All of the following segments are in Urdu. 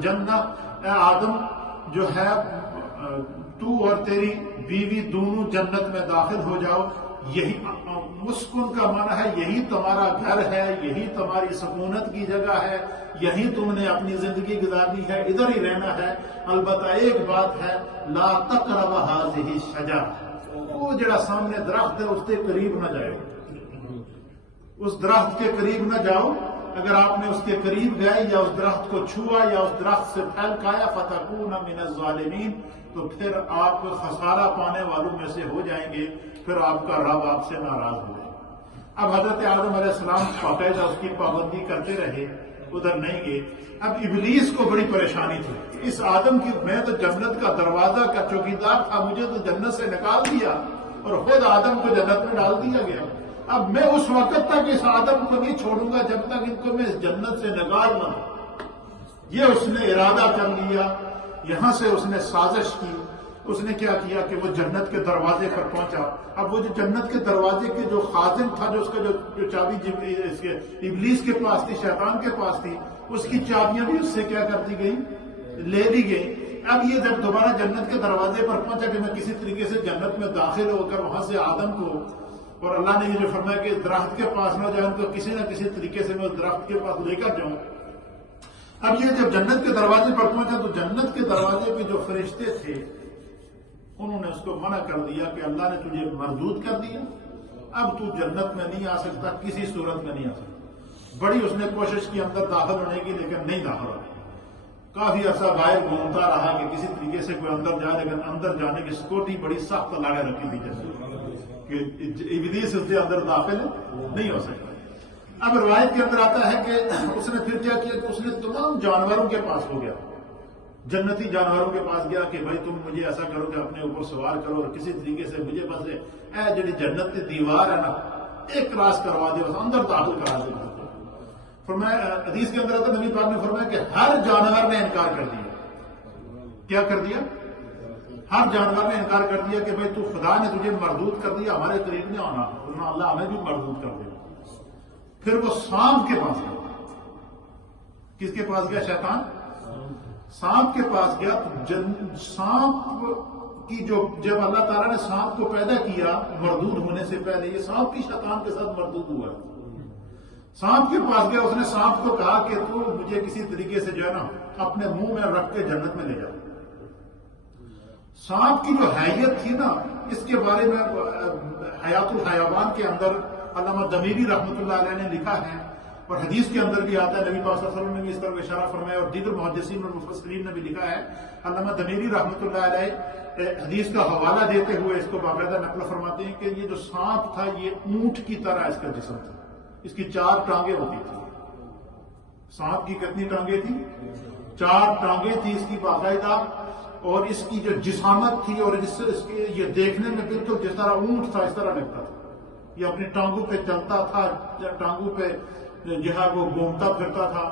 الجنہ، اے آدم جو ہے تو اور تیری بیوی دونوں جنت میں داخل ہو جاؤ. یہی مسکن کا معنی ہے یہی تمہارا گھر ہے، یہی تمہاری سکونت کی جگہ ہے، یہی تم نے اپنی زندگی گزارنی ہے، ادھر ہی رہنا ہے. البتہ ایک بات ہے، لا تقرب هذه الشجرہ، وہ جڑا سامنے درخت ہے اس کے قریب نہ جاؤ، اس درخت کے قریب نہ جاؤ. اگر آپ نے اس کے قریب گئے یا اس درخت کو چھوا یا اس درخت سے پھل کھایا فتکون من الظالمین، تو پھر آپ خسارہ پانے والوں میں سے ہو جائیں گے، پھر آپ کا رب آپ سے ناراض ہو جائے. اب حضرت آدم علیہ السلام باقاعدہ اس کی پابندی کرتے رہے، ادھر نہیں گئے. اب ابلیس کو بڑی پریشانی تھی، اس آدم کی، میں تو جنت کا دروازہ کا چوکیدار تھا، مجھے تو جنت سے نکال دیا اور خود آدم کو جنت میں ڈال دیا گیا. اب میں اس وقت تک اس آدم کو نہیں چھوڑوں گا جب تک ان کو میں اس جنت سے نکال نہ دوں. یہ اس نے ارادہ کر لیا، یہاں سے اس نے سازش کی. اس نے کیا کیا کہ وہ جنت کے دروازے پر پہنچا. اب وہ جو جنت کے دروازے کے جو خازن تھا، جو اس کا جو چابی اس کے ابلیس کے پاس تھی، شیطان کے پاس تھی، اس کی چابیاں بھی اس سے کیا کر دی گئی، لے لی گئی. اب یہ جب دوبارہ جنت کے دروازے پر پہنچا کہ میں کسی طریقے سے جنت میں داخل ہو کر وہاں سے آدم کو، اور اللہ نے یہ جو فرمایا کہ درخت کے پاس نہ جاؤں تو کسی نہ کسی طریقے سے میں درخت کے پاس لے کر جاؤں. اب یہ جب جنت کے دروازے پر پہنچا تو جنت کے دروازے پہ جو فرشتے تھے انہوں نے اس کو منع کر دیا کہ اللہ نے تجھے مردود کر دیا، اب تو جنت میں نہیں آ سکتا، کسی صورت میں نہیں آ سکتا. بڑی اس نے کوشش کی اندر داخل ہونے کی، لیکن نہیں داخل ہو. کافی عرصہ باہر گھومتا رہا کہ کسی طریقے سے کوئی اندر جائے، لیکن اندر جانے کی سکیورٹی بڑی سخت لگا رکھی تھی کہ ابلیس اس کے اندر داخل نہیں ہو سکتا. اب روایت کے اندر آتا ہے کہ اس نے پھر کیا کیا کہ اس نے تمام جانوروں کے پاس ہو گیا، جنتی جانوروں کے پاس گیا کہ بھائی تم مجھے ایسا کرو کہ اپنے اوپر سوار کرو اور کسی طریقے سے مجھے بس اے جڑی جنت کی دیوار ہے نا ایک کراس کروا دے، بس اندر داخل کرا دے. فرمایا حدیث کے اندر آتا نبی پاک نے فرمایا کہ ہر جانور نے انکار کر دیا. کیا کر دیا؟ ہر جانور نے انکار کر دیا کہ بھائی تو خدا نے تجھے مردود کر دیا، ہمارے قریب نہیں آنا، ورنہ اللہ ہمیں بھی مردود کر دے. پھر وہ سانپ کے پاس گیا. کس کے پاس گیا؟ شیطان. سانپ کے پاس گیا تو سانپ کی جب اللہ تعالیٰ نے سانپ کو پیدا کیا مردود ہونے سے پہلے، یہ سانپ کی شیطان کے ساتھ مردود ہوا. سانپ کے پاس گیا، اس نے سانپ کو کہا کہ تو مجھے کسی طریقے سے جو ہے نا اپنے منہ میں رکھ کے جنت میں لے جا. سانپ کی جو حیت تھی نا، اس کے بارے میں حیات الحیوان کے اندر علامہ دمیری رحمۃ اللہ علیہ نے لکھا ہے، اور حدیث کے اندر بھی آتا ہے، نبی پاک صلی اللہ علیہ وسلم نے بھی اس طرح اشارہ فرمایا، اور دیگر محدثین اور مفسرین نے بھی لکھا ہے. علامہ دمیری رحمۃ اللہ علیہ حدیث کا حوالہ دیتے ہوئے اس کو باقاعدہ نقل فرماتے ہیں کہ یہ جو سانپ تھا یہ اونٹ کی طرح اس کا جسم تھا، اس کی 4 ٹانگیں ہوتی تھی. سانپ کی کتنی ٹانگیں تھی؟ 4 ٹانگیں تھی اس کی باقاعدہ، اور اس کی جو جسامت تھی اور اس کے یہ دیکھنے میں بالکل جس طرح اونٹ تھا اس طرح لگتا تھا. یہ اپنی ٹانگوں پہ چلتا تھا، ٹانگوں پہ جو ہے وہ گھومتا پھرتا تھا.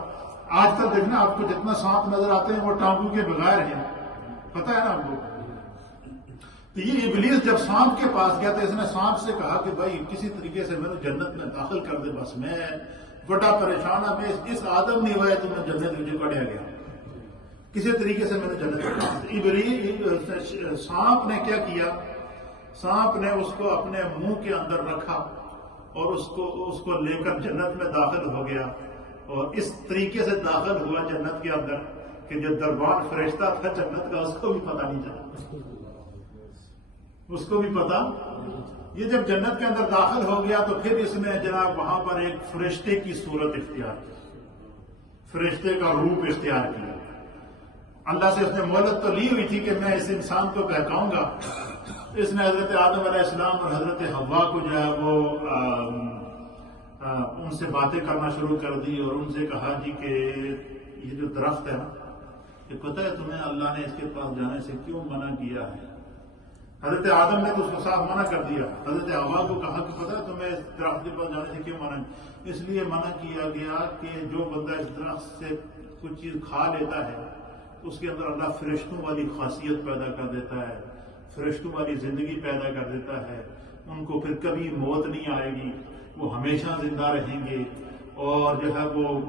آج کل دیکھنا آپ کو جتنا سانپ نظر آتے ہیں وہ ٹانگوں کے بغیر ہیں، پتہ ہے نا آپ کو. تو یہ ابلیس جب سانپ کے پاس گیا تو اس نے سانپ سے کہا کہ بھائی کسی طریقے سے میرے جنت میں داخل کر دے، بس میں بڑا پریشان ہوں، میں اس آدم نہیں ہوا ہے تو میں جنت مجھے کڑیا گیا، کسی طریقے سے میں نے جنت. سانپ نے کیا کیا؟ سانپ نے اس کو اپنے منہ کے اندر رکھا اور اس کو لے کر جنت میں داخل ہو گیا، اور اس طریقے سے داخل ہوا جنت کے اندر کہ جو دربان فرشتہ تھا جنت کا اس کو بھی پتہ نہیں چلا، اس کو بھی پتہ. یہ جب جنت کے اندر داخل ہو گیا تو پھر اس نے جناب وہاں پر ایک فرشتے کی صورت اختیار کی، فرشتے کا روپ اختیار کیا. اللہ سے اس نے مہلت تو لی ہوئی تھی کہ میں اس انسان کو بہکاؤں گا. اس نے حضرت آدم علیہ السلام اور حضرت حوا کو جو ہے وہ ان سے باتیں کرنا شروع کر دی اور ان سے کہا جی کہ یہ جو درخت ہے نا، یہ پتہ ہے تمہیں اللہ نے اس کے پاس جانے سے کیوں منع کیا ہے؟ حضرت آدم نے تو اس کو صاف منع کر دیا. حضرت حوا کو کہا کہ پتہ ہے تمہیں اس درخت کے پاس جانے سے کیوں منع؟ اس لیے منع کیا گیا کہ جو بندہ اس درخت سے کچھ چیز کھا لیتا ہے اس کے اندر اللہ فرشتوں والی خاصیت پیدا کر دیتا ہے، فرشتوں والی زندگی پیدا کر دیتا ہے. ان کو پھر کبھی موت نہیں آئے گی، وہ ہمیشہ زندہ رہیں گے، اور جو ہے وہ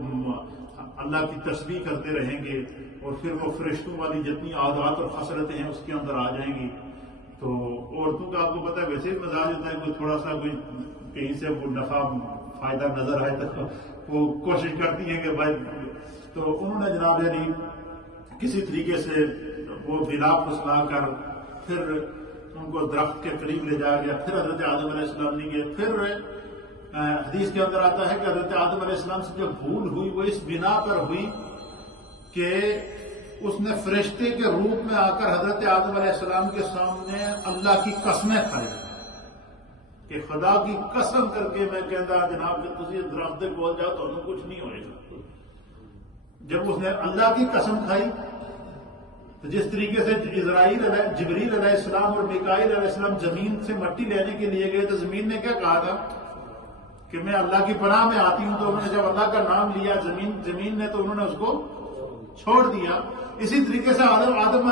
اللہ کی تسبیح کرتے رہیں گے اور پھر وہ فرشتوں والی جتنی عادات اور خصلتیں ہیں اس کے اندر آ جائیں گی. تو عورتوں کا آپ کو پتا ہے ویسے ہی مزاج ہوتا ہے، کوئی تھوڑا سا کوئی کہیں سے وہ نفع فائدہ نظر آئے تو وہ کوشش کرتی ہیں کہ بھائی. تو انہوں نے جناب یعنی کسی طریقے سے وہ بلا پھسلا کر پھر ان کو درخت کے قریب لے جایا گیا. پھر حضرت آدم علیہ السلام نہیں گئے. پھر حدیث کے اندر آتا ہے کہ حضرت آدم علیہ السلام سے جو بھول ہوئی وہ اس بنا پر ہوئی کہ اس نے فرشتے کے روپ میں آ کر حضرت آدم علیہ السلام کے سامنے اللہ کی قسمیں کھائی کہ خدا کی قسم کر کے میں کہتا جناب کہ تسی درخت دے کول جاؤ تو انہوں کچھ نہیں ہوئے گا. جب اس نے اللہ کی قسم کھائی تو جس طریقے سے جبریل علیہ السلام اور میکائیل علیہ السلام زمین سے مٹی لینے کے لیے گئے تو زمین نے کیا کہا تھا کہ میں اللہ کی پناہ میں آتی ہوں. تو انہوں نے جب اللہ کا نام لیا زمین نے تو انہوں نے اس کو چھوڑ دیا. اسی طریقے سے آدم